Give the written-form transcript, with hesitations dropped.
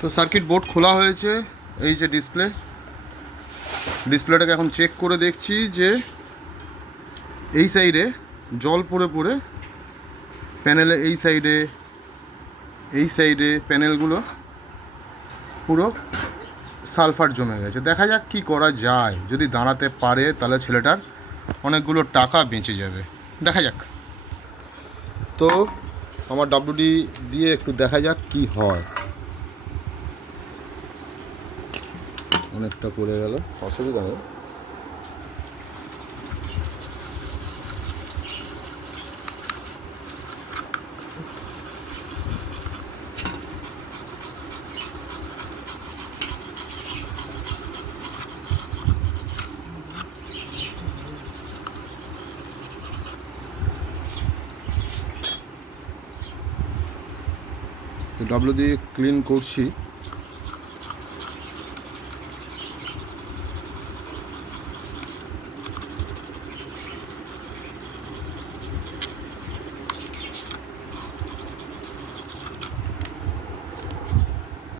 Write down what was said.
তো circuit board খোলা হয়েছে, এই যে ডিসপ্লেটাকে এখন চেক করে দেখছি যে এই সাইডে জল পড়ে পড়ে প্যানেলে এই সাইডে প্যানেলগুলো পুরো সালফার জমে গেছে। দেখা যাক কি করা যায়, যদি দাঁড়াতে পারে তাহলে ছেলেটার অনেকগুলো টাকা বেঁচে যাবে। দেখা যাক। তো আমার ডাব্লুডি দিয়ে একটু দেখা যাক কি হয়। অনেকটা পড়ে গেল, অসুবিধা নেই। তো ডাব্লু দিয়ে ক্লিন করছি।